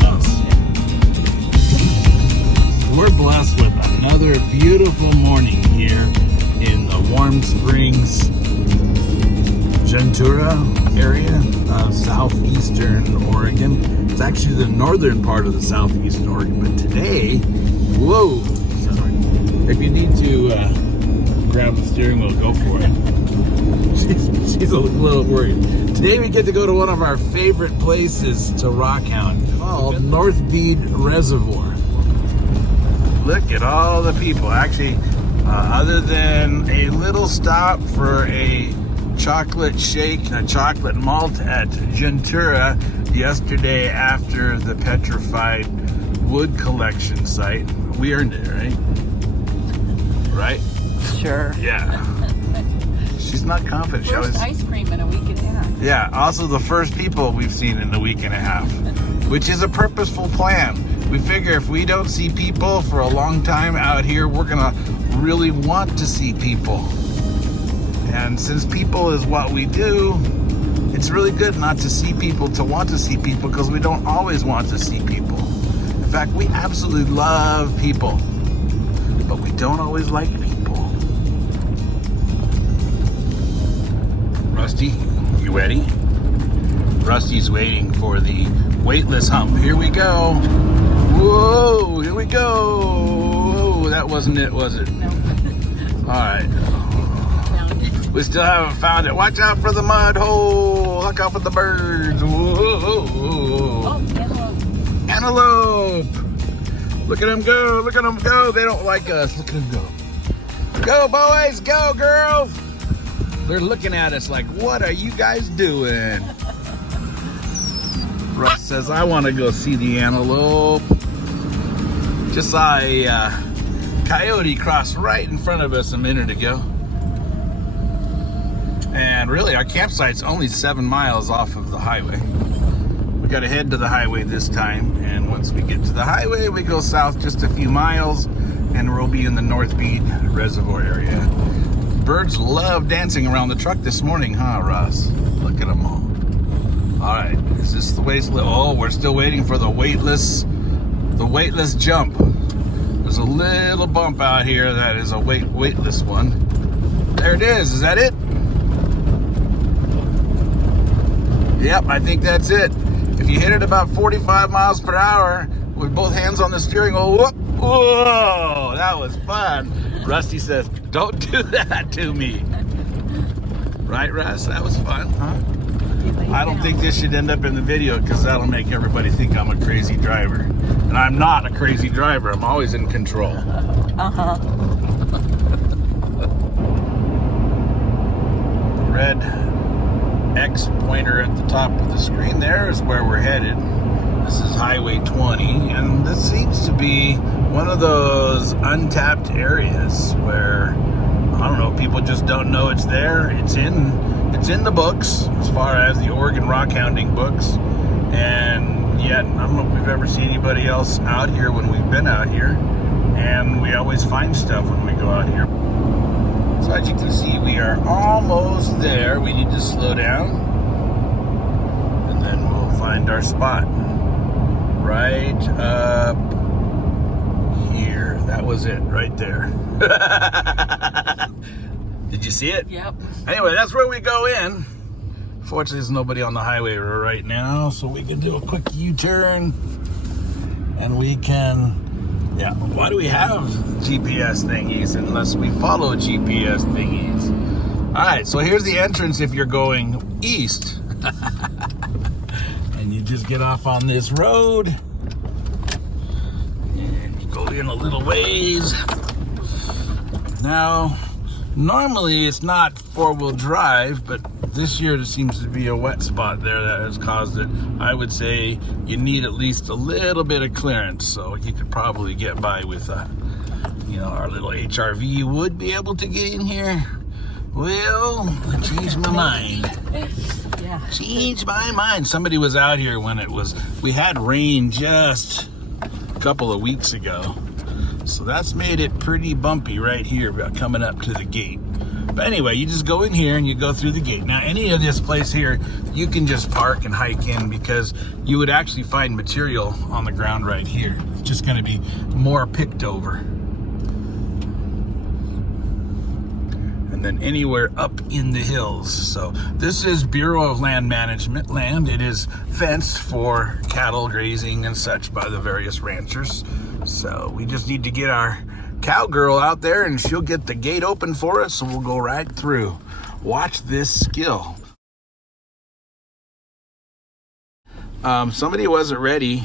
among us. We're blessed with another beautiful morning here in the Warm Springs, Ventura area of southeastern Oregon. It's actually the northern part of the southeastern Oregon, but today, whoa, sorry. If you need to grab the steering wheel, go for it. She's a little worried. Today we get to go to one of our favorite places to rockhound called North Beede Reservoir. Look at all the people. Actually, other than a little stop for a chocolate shake and a chocolate malt at Ventura yesterday after the petrified wood collection site. We earned it, right? Right? Sure. Yeah. She's not confident. First ice cream in a week and a half. Yeah, also the first people we've seen in a week and a half, which is a purposeful plan. We figure if we don't see people for a long time out here, we're gonna really want to see people. And since people is what we do, it's really good not to see people to want to see people, because we don't always want to see people. In fact, we absolutely love people, but we don't always like people. Rusty, you ready? Rusty's waiting for the weightless hump. Here we go. Whoa, here we go. Whoa, that wasn't it, was it? No. All right. We still haven't found it. Watch out for the mud hole. Look out for the birds. Whoa. Oh, antelope. Antelope. Look at them go. Look at them go. They don't like us. Look at them go. Go, boys. Go, girls. They're looking at us like, what are you guys doing? Russ says, I want to go see the antelope. Just saw a coyote cross right in front of us a minute ago. And really, our campsite's only 7 miles off of the highway. We got to head to the highway this time. And once we get to the highway, we go south just a few miles, and we'll be in the North Beede Reservoir area. Birds love dancing around the truck this morning, huh, Ross? Look at them all. All right, is this the way? Oh, we're still waiting for the weightless jump. There's a little bump out here that is a weightless one. There it is. Is that it? Yep, I think that's it. If you hit it about 45 miles per hour with both hands on the steering wheel, whoop, whoa, that was fun. Rusty says, don't do that to me. Right, Russ? That was fun, huh? I don't think this should end up in the video, because that'll make everybody think I'm a crazy driver. And I'm not a crazy driver. I'm always in control. Uh-huh. The red X pointer at the top of the screen there is where we're headed. This is Highway 20, and this seems to be one of those untapped areas where, I don't know, people just don't know it's there. It's in the books as far as the Oregon rockhounding books, and yet I don't know if we've ever seen anybody else out here when we've been out here, and we always find stuff when we go out here. So as you can see, we are almost there. We need to slow down, and then we'll find our spot. Right up here. That was it, right there. Did you see it? Yep. Anyway, that's where we go in. Fortunately, there's nobody on the highway right now, so we can do a quick U-turn, and we can, yeah, why do we have GPS thingies unless we follow GPS thingies? All right, so here's the entrance if you're going east. And you just get off on this road, and you go in a little ways. Now, normally it's not four-wheel drive, but this year there seems to be a wet spot there that has caused it. I would say you need at least a little bit of clearance, so you could probably get by with, our little HRV would be able to get in here. Well, I changed my mind. Yeah. Changed my mind. Somebody was out here when we had rain just a couple of weeks ago. So that's made it pretty bumpy right here coming up to the gate. But anyway, you just go in here and you go through the gate. Now, any of this place here, you can just park and hike in because you would actually find material on the ground right here. It's just going to be more picked over. And then anywhere up in the hills. So this is Bureau of Land Management land. It is fenced for cattle grazing and such by the various ranchers. So we just need to get our cowgirl out there and she'll get the gate open for us, so we'll go right through. Watch this skill. Somebody wasn't ready.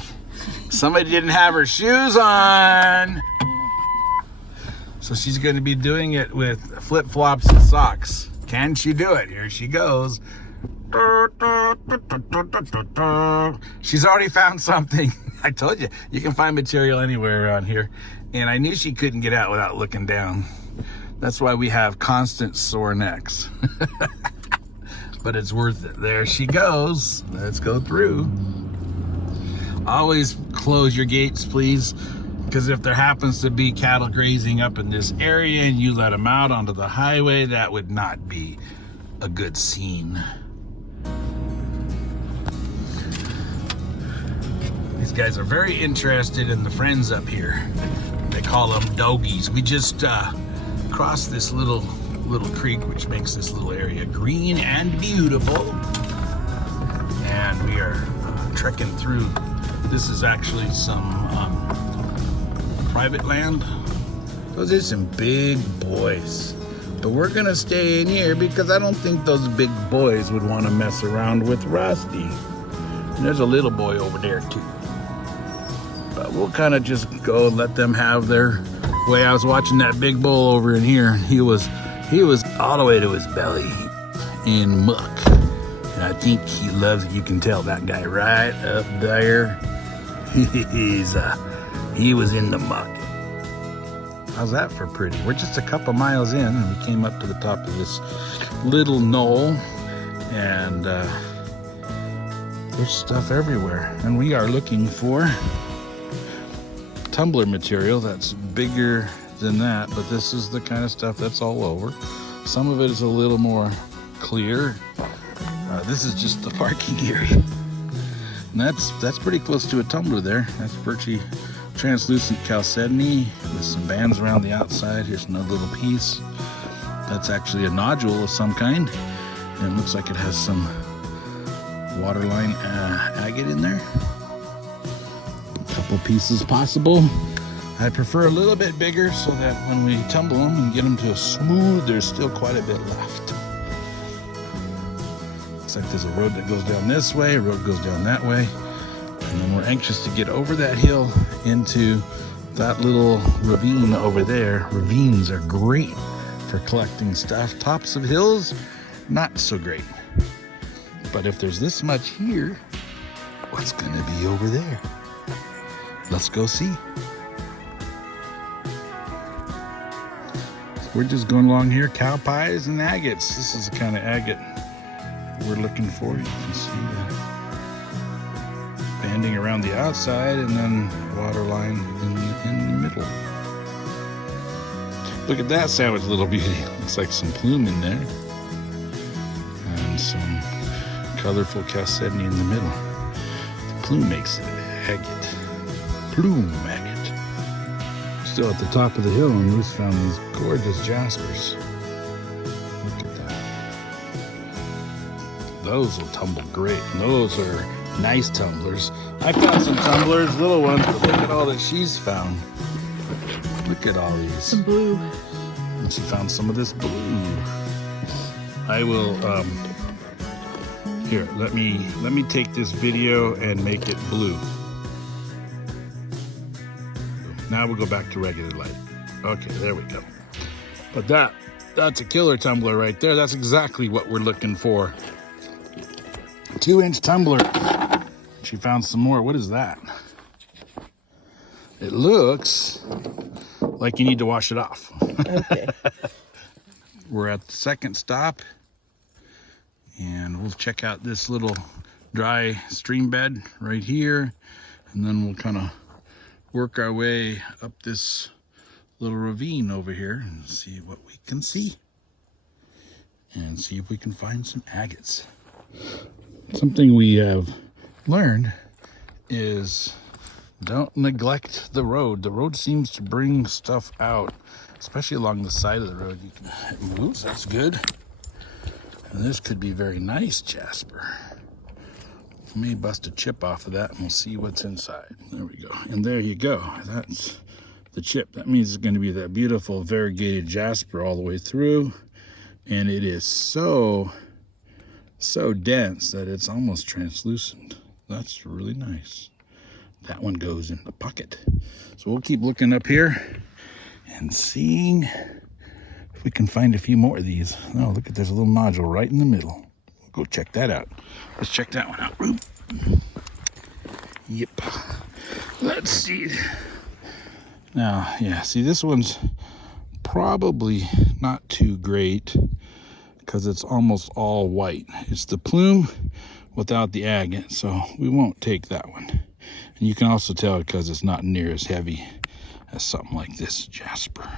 Somebody didn't have her shoes on. So she's going to be doing it with flip-flops and socks. Can she do it? Here she goes. She's already found something. I told you, you can find material anywhere around here. And I knew she couldn't get out without looking down. That's why we have constant sore necks. But it's worth it. There she goes. Let's go through. Always close your gates, please. Because if there happens to be cattle grazing up in this area and you let them out onto the highway, that would not be a good scene. These guys are very interested in the friends up here. They call them doggies. We just crossed this little creek, which makes this little area green and beautiful. And we are trekking through. This is actually some private land. Those are some big boys. But we're gonna stay in here because I don't think those big boys would want to mess around with Rusty. And there's a little boy over there too. But we'll kind of just go and let them have their way. I was watching that big bull over in here. He was all the way to his belly in muck. And I think he loves it. You can tell that guy right up there. He was in the muck. How's that for pretty? We're just a couple miles in and we came up to the top of this little knoll, and there's stuff everywhere. And we are looking for tumbler material that's bigger than that, but this is the kind of stuff that's all over. Some of it is a little more clear. This is just the parking area. And that's pretty close to a tumbler there. That's virtually translucent chalcedony with some bands around the outside. Here's another little piece. That's actually a nodule of some kind. And it looks like it has some waterline agate in there. A couple pieces possible. I prefer a little bit bigger so that when we tumble them and get them to a smooth, there's still quite a bit left. Looks like there's a road that goes down this way, a road goes down that way. And then we're anxious to get over that hill into that little ravine over there. Ravines are great for collecting stuff. Tops of hills, not so great. But if there's this much here, what's gonna be over there? Let's go see. We're just going along here, cow pies and agates. This is the kind of agate we're looking for. You can see that banding around the outside and then water line in the middle. Look at that sandwich, little beauty. Looks like some plume in there. And some colorful chalcedony in the middle. The plume makes it agate. Plume agate. Still at the top of the hill, and Ruth found these gorgeous jaspers. Look at that. Those will tumble great. And those are nice tumblers. I found some tumblers, little ones, but look at all that she's found. Look at all these. Some blue. And she found some of this blue. I will, here, let me take this video and make it blue. Now we'll go back to regular light. Okay, there we go. But that's a killer tumbler right there. That's exactly what we're looking for. 2-inch tumbler. She found some more. What is that? It looks like you need to wash it off. Okay. We're at the second stop, and we'll check out this little dry stream bed right here, and then we'll kind of work our way up this little ravine over here and see what we can see. and see if we can find some agates. Something we have learned is don't neglect the road. The road seems to bring stuff out, especially along the side of the road. It moves, that's good. And this could be very nice, Jasper. Let me bust a chip off of that and we'll see what's inside. There we go. And there you go. That's the chip. That means it's going to be that beautiful variegated jasper all the way through. And it is so dense that it's almost translucent. That's really nice. That one goes in the pocket. So we'll keep looking up here and seeing if we can find a few more of these. Oh, look at, there's a little nodule right in the middle. We'll go check that out. Let's check that one out, Rube. Yep. Let's see. Now, yeah, see, this one's probably not too great because it's almost all white. It's the plume without the agate, so we won't take that one. And you can also tell because it's not near as heavy as something like this jasper.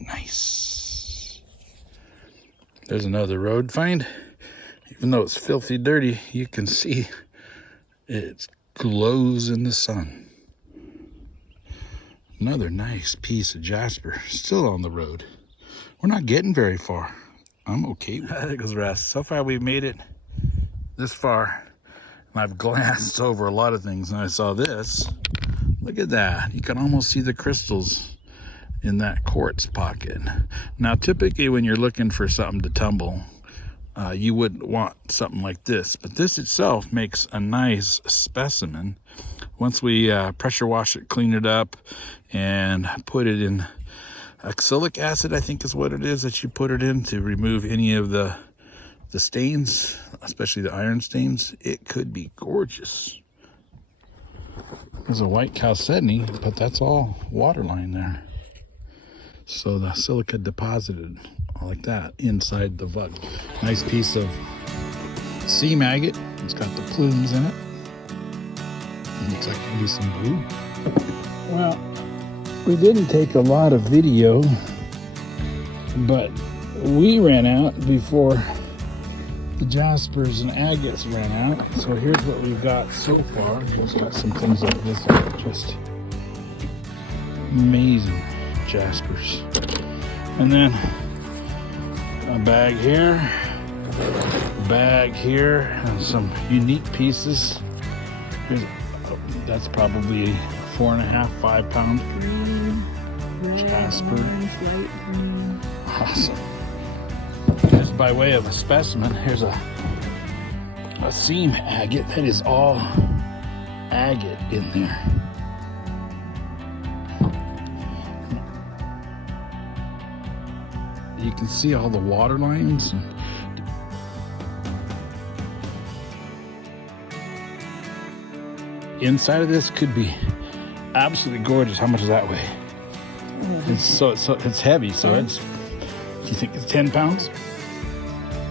Nice. There's another road find. Even though it's filthy dirty, you can see it glows in the sun. Another nice piece of jasper, still on the road. We're not getting very far. I'm okay with it. There goes Ras. So far we've made it this far. And I've glanced over a lot of things and I saw this. Look at that. You can almost see the crystals in that quartz pocket. Now typically when you're looking for something to tumble, you wouldn't want something like this, but this itself makes a nice specimen. Once we pressure wash it, clean it up, and put it in oxalic acid, I think is what it is that you put it in to remove any of the stains, especially the iron stains, it could be gorgeous. There's a white chalcedony, but that's all waterline there. So the silica deposited like that inside the vug. Nice piece of sea maggot. It's got the plumes in it. It looks like maybe some blue. Well, we didn't take a lot of video, but we ran out before the jaspers and agates ran out. So here's what we've got so far. We've got some things like this that are just amazing jaspers. And then a bag here, and some unique pieces. That's probably 4.5, 5 pound jasper. Awesome. Just by way of a specimen, here's a seam agate. That is all agate in there. You can see all the water lines. Inside of this could be absolutely gorgeous. How much does that weigh? It's heavy, so it's, do you think it's 10 pounds?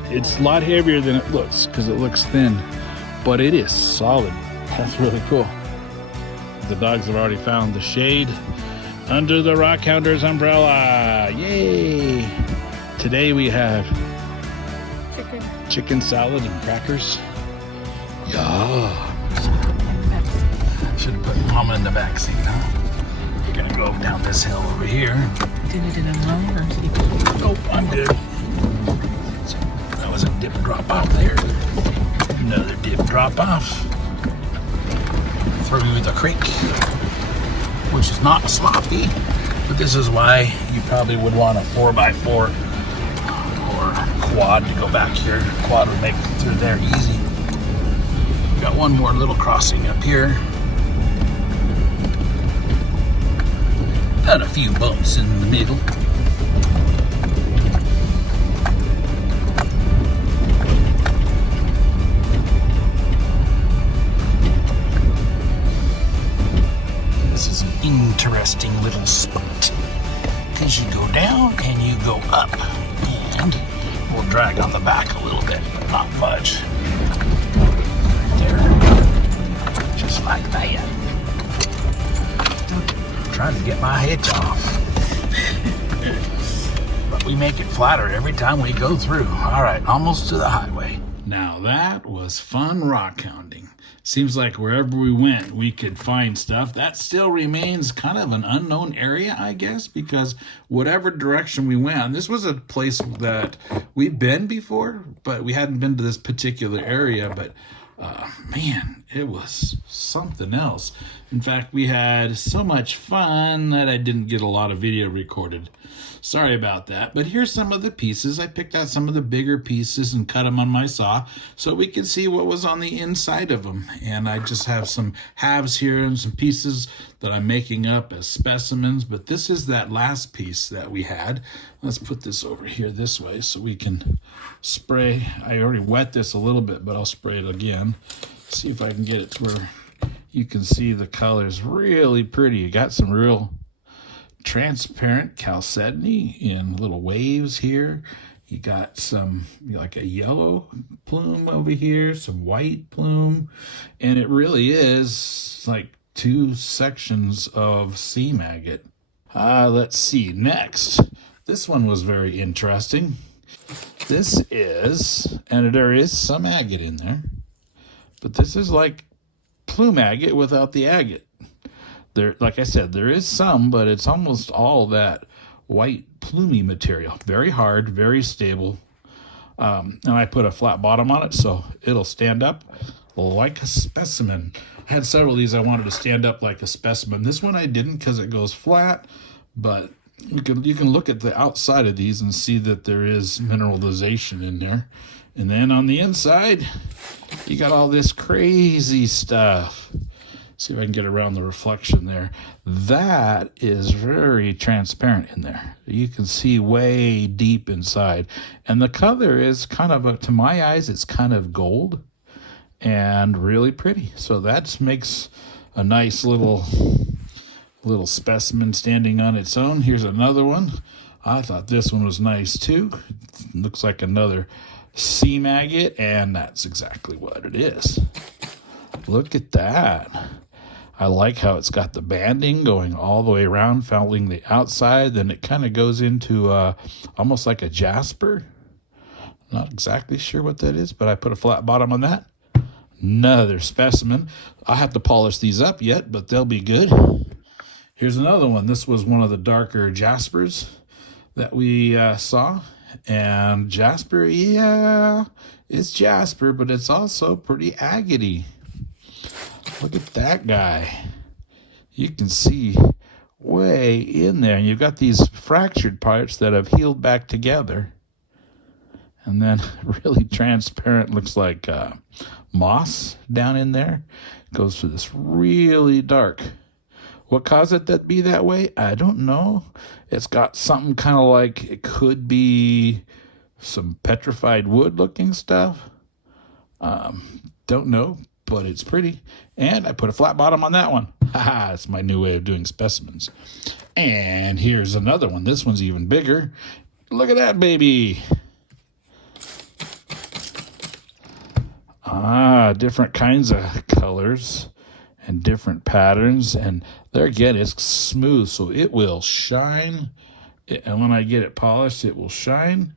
It's a lot heavier than it looks because it looks thin, but it is solid. That's really cool. The dogs have already found the shade under the Rockhounders umbrella. Yay! Today we have chicken salad and crackers. Yeah. Should have put Mama in the back seat, huh? We're gonna go down this hill over here. Did it in a long or Nope, I'm good. So that was a dip drop off there. Another dip drop off through the creek, which is not sloppy, but this is why you probably would want a 4x4 or quad to go back here. Quad would make it through there easy. We got one more little crossing up here. Got a few bumps in the middle. This is an interesting little spot because you go down and you go up, and we'll drag on the back a little bit, but not much. There, just like that. Trying to get my hitch off. but we make it flatter every time we go through. All right, almost to the highway. Now that was fun rock hounding. Seems like wherever we went, we could find stuff. That still remains kind of an unknown area, I guess, because whatever direction we went, and this was a place that we've been before, but we hadn't been to this particular area, but man, it was something else. In fact, we had so much fun that I didn't get a lot of video recorded. Sorry about that, but here's some of the pieces. I picked out some of the bigger pieces and cut them on my saw so we could see what was on the inside of them. And I just have some halves here and some pieces that I'm making up as specimens, but this is that last piece that we had. Let's put this over here this way so we can spray. I already wet this a little bit, but I'll spray it again. See if I can get it to where you can see the colors really pretty. You got some real transparent chalcedony in little waves here. You got some like a yellow plume over here, some white plume, and it really is like two sections of sea maggot. Let's see, next. This one was very interesting. This is, and there is some agate in there, but this is like plume agate without the agate. There, like I said, there is some, but it's almost all that white plumy material. Very hard, very stable. And I put a flat bottom on it so it'll stand up like a specimen. I had several of these I wanted to stand up like a specimen. This one I didn't because it goes flat, but you can look at the outside of these and see that there is mineralization in there. And then on the inside, you got all this crazy stuff. See if I can get around the reflection there. That is very transparent in there. You can see way deep inside. And the color is kind of, to my eyes, it's kind of gold and really pretty. So that makes a nice little specimen standing on its own. Here's another one. I thought this one was nice too. Looks like another sea maggot, and that's exactly what it is. Look at that. I like how it's got the banding going all the way around, fouling the outside. Then it kind of goes into almost like a jasper. Not exactly sure what that is, but I put a flat bottom on that. Another specimen. I'll have to polish these up yet, but they'll be good. Here's another one. This was one of the darker jaspers that we saw. And jasper, yeah, it's jasper, but it's also pretty agate-y. Look at that guy. You can see way in there. And you've got these fractured parts that have healed back together. And then really transparent, looks like moss down in there. Goes to this really dark. What caused it to be that way? I don't know. It's got something kind of like, it could be some petrified wood looking stuff. Don't know, but it's pretty. And I put a flat bottom on that one. Haha, it's my new way of doing specimens. And here's another one. This one's even bigger. Look at that baby. Different kinds of colors and different patterns. And there again, it's smooth, so it will shine. And when I get it polished, it will shine.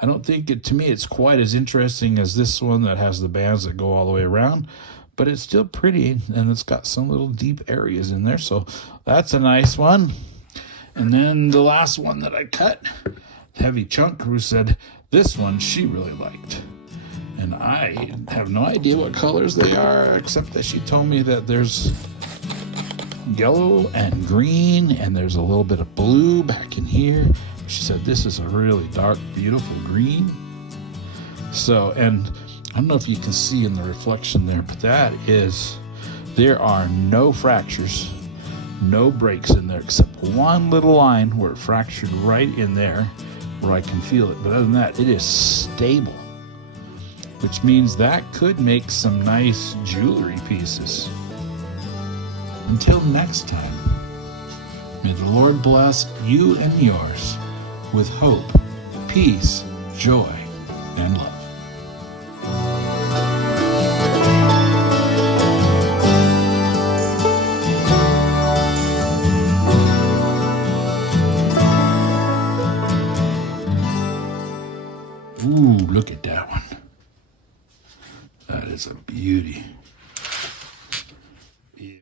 I don't think to me, it's quite as interesting as this one that has the bands that go all the way around. But it's still pretty, and it's got some little deep areas in there. So that's a nice one. And then the last one that I cut, Heavy Chunk, who said this one she really liked. And I have no idea what colors they are, except that she told me that there's yellow and green, and there's a little bit of blue back in here. She said this is a really dark, beautiful green. So, and I don't know if you can see in the reflection there, but that is, there are no fractures, no breaks in there, except one little line where it fractured right in there where I can feel it. But other than that, it is stable, which means that could make some nice jewelry pieces. Until next time, may the Lord bless you and yours with hope, peace, joy, and love. Ooh, look at that one. That is a beauty.